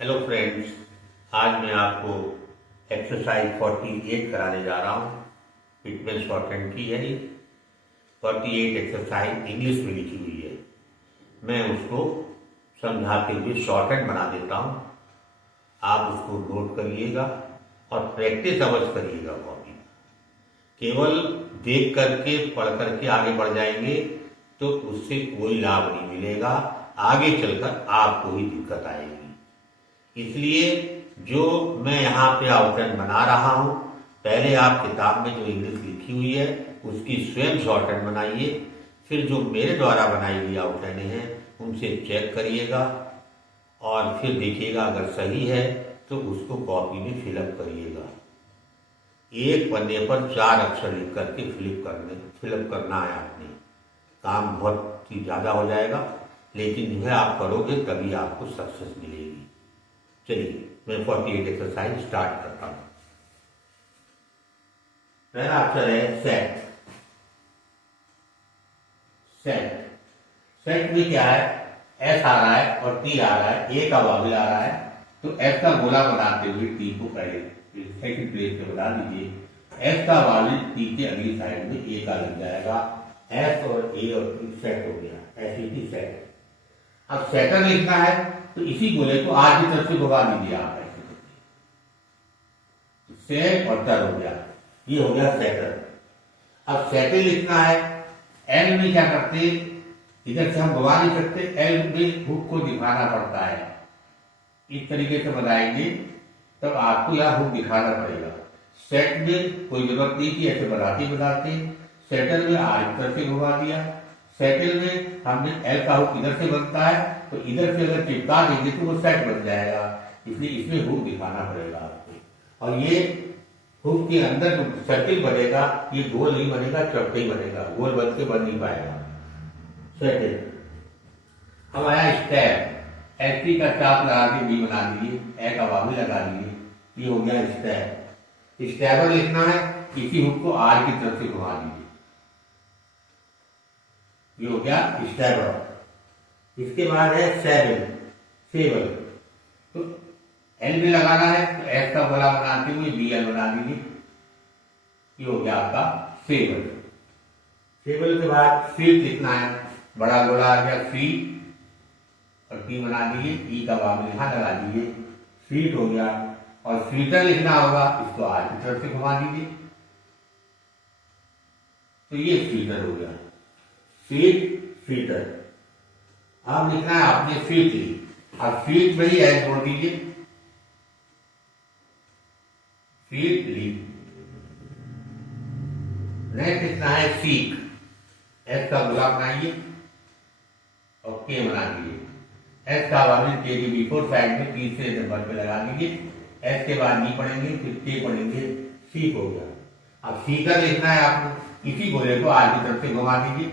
Hello friends, आज मैं आपको एक्सरसाइज 48 कराने जा रहा हूँ। फिटनेस शॉर्टहैंड की है। 48 एक्सरसाइज इंग्लिश में लिखी हुई है। मैं उसको समझाते हुए शॉर्टहैंड बना देता हूँ। आप उसको नोट करिएगा और प्रैक्टिस अवश्य करिएगा। कॉपी केवल देख करके पढ़ करके आगे बढ़ जाएंगे तो उससे कोई लाभ नहीं मिलेगा। आगे चलकर आपको ही दिक्कत आएगी। इसलिए जो मैं यहाँ पे आउटलाइन बना रहा हूँ, पहले आप किताब में जो इंग्लिश लिखी हुई है उसकी स्वयं शॉर्टहैंड बनाइए। फिर जो मेरे द्वारा बनाई हुई आउटलाइनें हैं उनसे चेक करिएगा और फिर देखिएगा अगर सही है तो उसको कॉपी में फिलअप करिएगा। एक पन्ने पर 4 अक्षर लिख करके फिलअप करना है आपने। काम बहुत ही ज़्यादा हो जाएगा, लेकिन जो है आप करोगे तभी आपको सक्सेस मिलेगी। चलिए मैं 48 एक्सरसाइज स्टार्ट करता हूँ। पहला अक्षर है सेट। सेट सेट में क्या है, एस आ रहा है और टी आ रहा है, ए का वावल आ रहा है, तो एस का गोला बनाते हुए टी को पहले सेकंड प्लेस पे बना दीजिए। एस का वावल टी के अगली साइड में ए का लग जाएगा। एस और ए और टी सेट हो गया, ऐसी थी सेट। अब सेटर लिखना है तो इसी गोले को आर की तरफ से भगा दीजिए आप ऐसे। सेट और टर हो गया, ये हो गया सेटर। अब सेटल लिखना है, एल में क्या करते, इधर से हम भगा नहीं सकते, एल में हुक को दिखाना पड़ता है। इस तरीके से बनाएंगे तब आपको यह हुक दिखाना पड़ेगा। सेट में कोई जरूरत नहीं थी, ऐसे बनाते सेटल में आर की तरफ से भगा दिया। सेटल में हमने एल का हुक इधर से बनता है, तो इधर से अगर चिपका देंगे तो वो सेट बन जाएगा। इसलिए इसमें हुक दिखाना पड़ेगा आपको। और ये हुक के अंदर जो सर्किल बनेगा ये गोल नहीं बनेगा, चपटा ही बनेगा, गोल बन के बन नहीं पाएगा। सेटल। अब आया स्टैब। एस का चाप लगा के बी बना दीजिए, ए का वावी लगा दीजिए, ये हो गया स्टैब। स्टैबर लिखना है, इसी हुक को आर की तरफ से घुमा दीजिए, ये हो गया स्टैबर। इसके बाद है सेबल। तो एल में लगाना है तो एस का गोला बनाते हुए बी एल बना दीजिए, ये हो गया आपका सेबल। सेबल के बाद फीट लिखना है, बड़ा गोला आ गया फी और पी बना दीजिए, ई का वाव यहां लगा दीजिए, फीट हो गया। और फीटर लिखना होगा, इसको आर की तरफ से घुमा दीजिए, तो ये फीटर हो गया। फीटर। अब लिखना है आपने फीट ली, अब फीट में ही एस जोड़ दीजिए, फीट ली। नेक्स्ट लिखना है सीक। एस का गोला बनाइए और के बना दीजिए। एस का वावल के की बिफोर साइड में तीसरे नंबर पे लगा दीजिए। एस के बाद नी पढ़ेंगे, फिर के पढ़ेंगे, सीक हो गया। अब सीकर लिखना है आपको, इसी गोले को आर की तरफ से घुमा दीजिए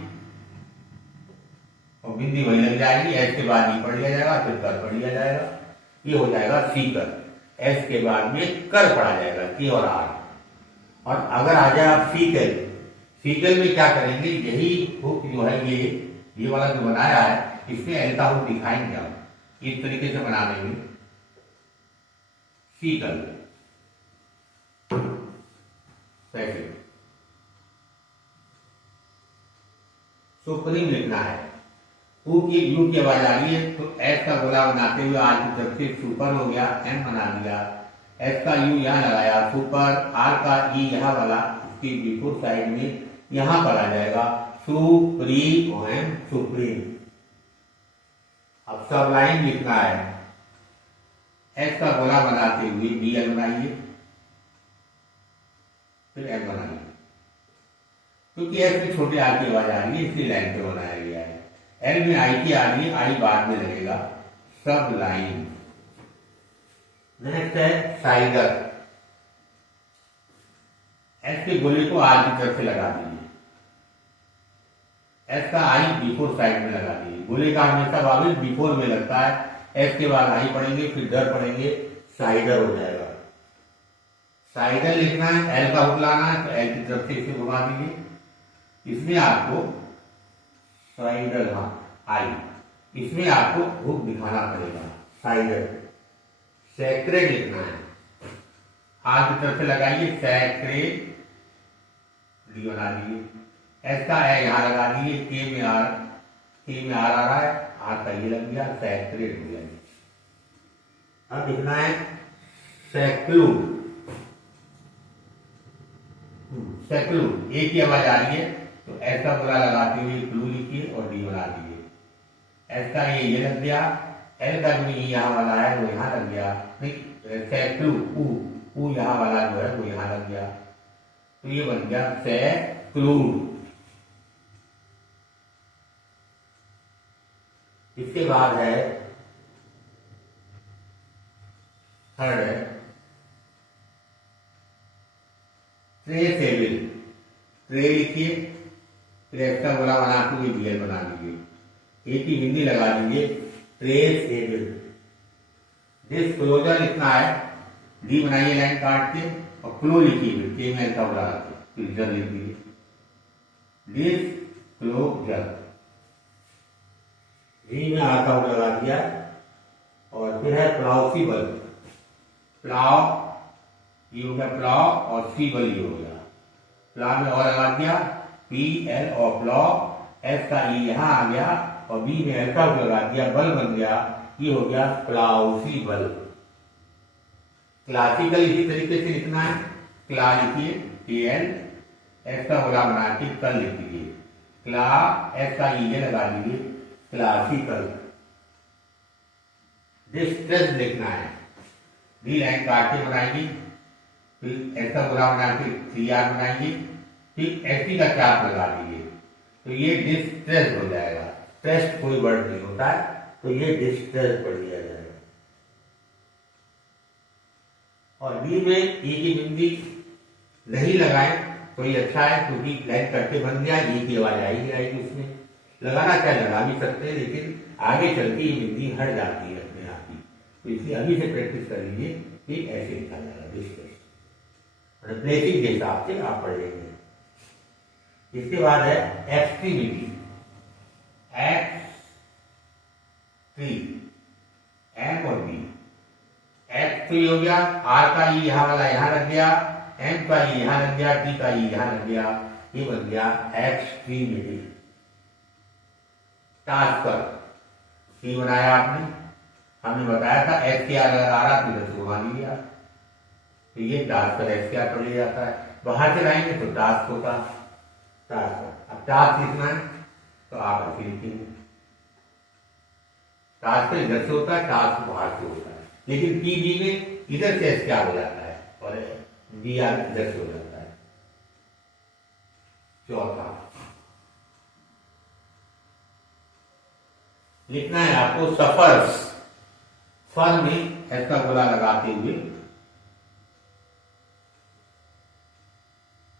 और बिंदी वही लग जाएगी। एस के बाद ई पढ़ लिया जाएगा, फिर कर पढ़ लिया जाएगा, ये हो जाएगा सीकर। एस के बाद में कर पढ़ा जाएगा, की और आर। और अगर आ जाए आप फीकल में क्या करेंगे, यही हुक जो है ये वाला जो बनाया है, इसमें एल का हुक दिखाएंगे आप, इस तरीके से बना देंगे फीकल। सुप्रीम लिखना है, यू की आवाज आ रही है तो एस का गोला बनाते हुए आर की तरफ से सुपर हो गया, एम बना दिया। एस का यू यहाँ लगाया सुपर, आर का ई यहाँ वाला इसकी बिफोर साइड में यहां पर आ जाएगा सुप्रीम। अब सब लाइन लिखना है, एस का गोला बनाते हुए बी एल बनाइए, फिर एम बनाइए। क्योंकि एस में छोटे आर की आवाज आ रही है इसलिए लाइन पे बनाया गया है। एल में आई की आ रही है, आई बाद में लगेगा, सब लाइन। नेक्स्ट है साइडर। एस के गोले को आर की तरफ से लगा दीजिए, एस का आई बिफोर साइड में लगा दीजिए। गोले का हमेशा वावल बिफोर में लगता है, एस के बाद आई पढ़ेंगे, फिर डर पढ़ेंगे, साइडर हो जाएगा। साइडर लिखना है, एल का हुक लाना है तो एल की तरफ से इसे घुमा दीजिए। इसमें आपको साइडर, हाँ आई, इसमें आपको हुक दिखाना पड़ेगा साइडर। सैक्रेड लिखना है, आर की तरफ से लगाइए, सैक्रेड, डी बना दीजिए। एस का है यहाँ लगा दीजिए, के में आर आ रहा है, आर का ये लग गया, सैक्रेड हो गया। अब लिखना है सैक्लूड, सैक्लूड, ए की आवाज आ रही है तो एस का बुरा लगाते हुए क्लू लिखिए और डी बना दीजिए। एस का ये लग गया, एल का जो यहाँ वाला है वो यहाँ लग गया, नहीं सैक्लूड, ऊ यहाँ वाला जो है वो यहाँ लग गया, तो ये बन गया सैक्लूड। इसके बाद है थर्ड है ट्रेसेबल, ट्रे लिखिए, ट्रेस का गोला बनाते हुए बीएल बना दीजिए, ए की हिंदी लगा दीजिए, ट्रेसेबल। डिस्क्लोजर लिखना है, डी बनाइए लाइन काट के और क्लो लिखिए, के में का बोला फिर लिख दीजिए, डिस्क्लोजर, डी में आता हुआ लगा दिया। और फिर है प्लाउसिबल, प्लाव ये हो गया प्लाव और सीबल ये हो गया, प्लाव में और लगा दिया पी एल और प्लाव, एस का ई यहाँ आ गया और बी में एल का लगा दिया, बल बन गया, ये हो गया प्लाउसिबल। क्लासिकल इसी तरीके से लिखना है, क्ला लिखिए के एल, एस का बोला बना के कल लिख दीजिए, क्ला एस का ई लगा दीजिए, क्लासिकल। डिस्ट्रेस लिखना है, डी लाइन काट के बनाएंगे, फिर ऐसा बुरा बना के 3R बनाएंगे, फिर एसटी का चाप लगा दीजिए, तो ये डिस्ट्रेस हो जाएगा। स्ट्रेस कोई वर्ड नहीं होता है, तो ये डिस्ट्रेस पढ़ दिया जाएगा। और बी में ई की बिंदी नहीं लगाए तो ये अच्छा है, क्योंकि लाइन करके बन गया, ई की आवाज आई जाएगी उसमें, लगाना चाहे लगा भी सकते हैं, लेकिन आगे चल के ये बिंदी हट जाती है अपने आप ही, तो इसलिए अभी से प्रैक्टिस कर लीजिए कि ऐसे लिखा जाएगा डिस्ट्रेस, रिप्लेसिंग के हिसाब से आप पढ़ेंगे। इसके बाद है एक्सट्रीमिटी, एम और बी, एक्स हो गया, आर का ई यहाँ वाला यहाँ लग गया, एम का ई यहाँ लग गया, टी का ई यहाँ लग गया, ये बन गया एक्सट्रीमिटी। ट्रांसफर सी बनाया आपने, हमने बताया था एस के आर आ रहा तो इधर घुमा लिया, तो ये ट्रांसफर एस के आर पर ले जाता है, बाहर से लाएंगे तो टास्क होता, ट्रांसफर। अब टास्क लिखना है तो आप ऐसे लिखेंगे, ट्रांसफर इधर से होता है, टास्क बाहर से होता है, लेकिन पी बी में इधर से एस के आर हो जाता है और बी आर इधर से हो जाता है। चौथा लिखना है आपको सफर्स, फर में ऐसा गोला लगाते हुए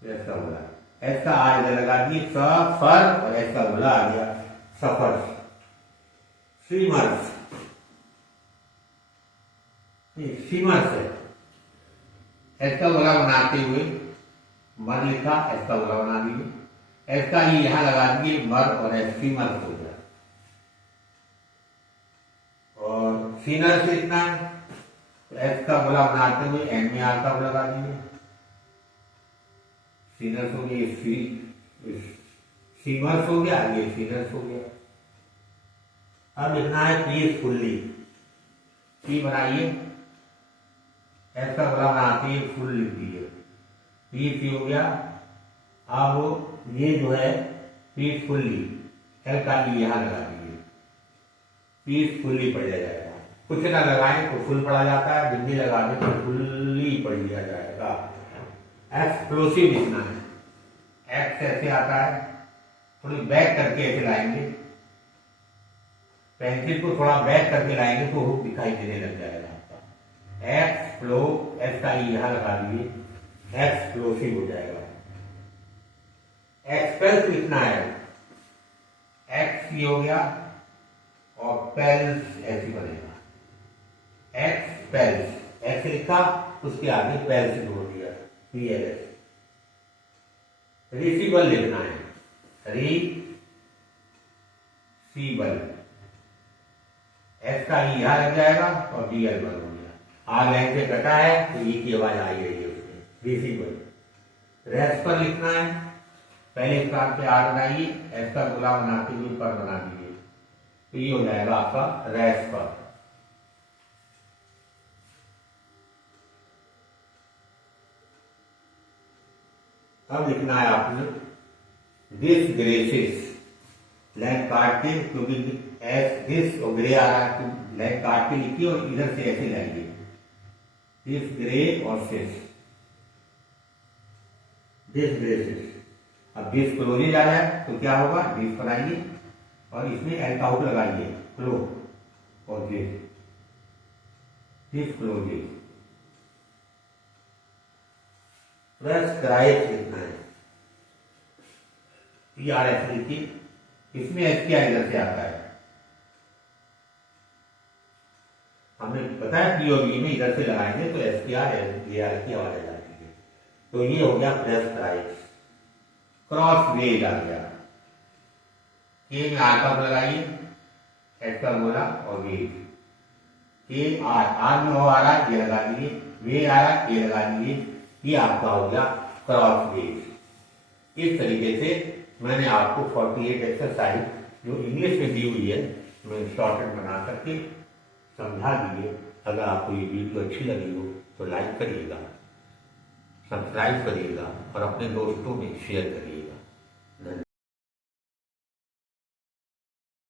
ऐसा गोला, ऐसा आ इधर लगा दिए, सफर और ऐसा गोला आ गया सफर्स। स्विमर्स, स्विमर्स है, ऐसा गोला बनाते हुए मर लिखा, ऐसा गोला बना दीजिए, ऐसा ही यहां लगा दिए मर और स्विमर्स हो गया। और सीनर्स लिखना है तो एस का गोला बनाते हुए एन में आर का लगा दीजिए, सीनर्स हो गया, सीमर्स हो गया, ये सीनर्स हो गया। अब लिखना है पीसफुल्ली, पी बनाइए, एस का गोला बनाते हुए फुल लिख दीजिए, पी हो गया। अब ये जो है पीसफुल्ली, एल का ई यहां लगा दीजिए, पीसफुल्ली पढ़ लिया जाएगा, कुछ ना लगाएं तो फुल पढ़ा जाता है, बिंदी लगा दें तो फुल्ली पढ़ लिया जाएगा। एक्सप्लोसिव लिखना है, एक्स ऐसे आता है, थोड़ी बैक करके ऐसे लाएंगे, पेंसिल को थोड़ा बैक करके लाएंगे तो हुक दिखाई देने लग जाएगा आपका। एक्सप्लो, एस का ई यहां लगा दीजिए, एक्सप्लोसिव हो जाएगा। एक्सपेल्स लिखना है, एक्स हो गया और पेल्स ऐसे बनेगा, एक्सपेल्स ऐसे लिखा, उसके आगे पेल्स जोड़ दिया, PLS। रिसीबल लिखना है, रिसीबल, एस का ई यहां लग जाएगा और BL बन हो गया, आर लाइन से कटा है तो ई की आवाज आई रही है उसमें, रिसीवर। रेस पर लिखना है, पहले स्थान पे आर बनाइए, एस का गोला बनाते हुए पर बना दीजिए, तो ये हो जाएगा आपका रेस पर। अब लिखना है आपने दिस ग्रेसेस, लाइन काट के, क्योंकि एस दिस और ग्रे आ रहा है तो लाइन काट के लिखिए और इधर से ऐसे लाइए, दिस ग्रे और सेस, दिस ग्रेसेस। अब दिस क्लोजेज आ रहा है तो क्या होगा, दिस पर आइए और इसमें एल का आउट लगाइए, क्लो और दिस क्लोजेज। प्रेस्क्राइब लिखना है, PRS लिखिए, इसमें एस क्या इधर से आता है, हमें पता है पी और बी में इधर से लगाएंगे तो एस की आर की आवाज आ जाती है, तो ये हो गया प्रेस्क्राइब। क्रॉस वेज आ गया, के में आर का लगाइए, एस का बोला और वेज, के आर में हो आ रहा है ये लगा दीजिए, वे आ रहा है ये लगा दीजिए, ये आपका हो गया क्रॉस वेज। इस तरीके से मैंने आपको 48 एक्सरसाइज जो इंग्लिश में दी हुई है मैं शॉर्टकट बना करके समझा दिए। अगर आपको ये वीडियो अच्छी लगी हो तो लाइक करिएगा, सब्सक्राइब करिएगा और अपने दोस्तों में शेयर करिएगा।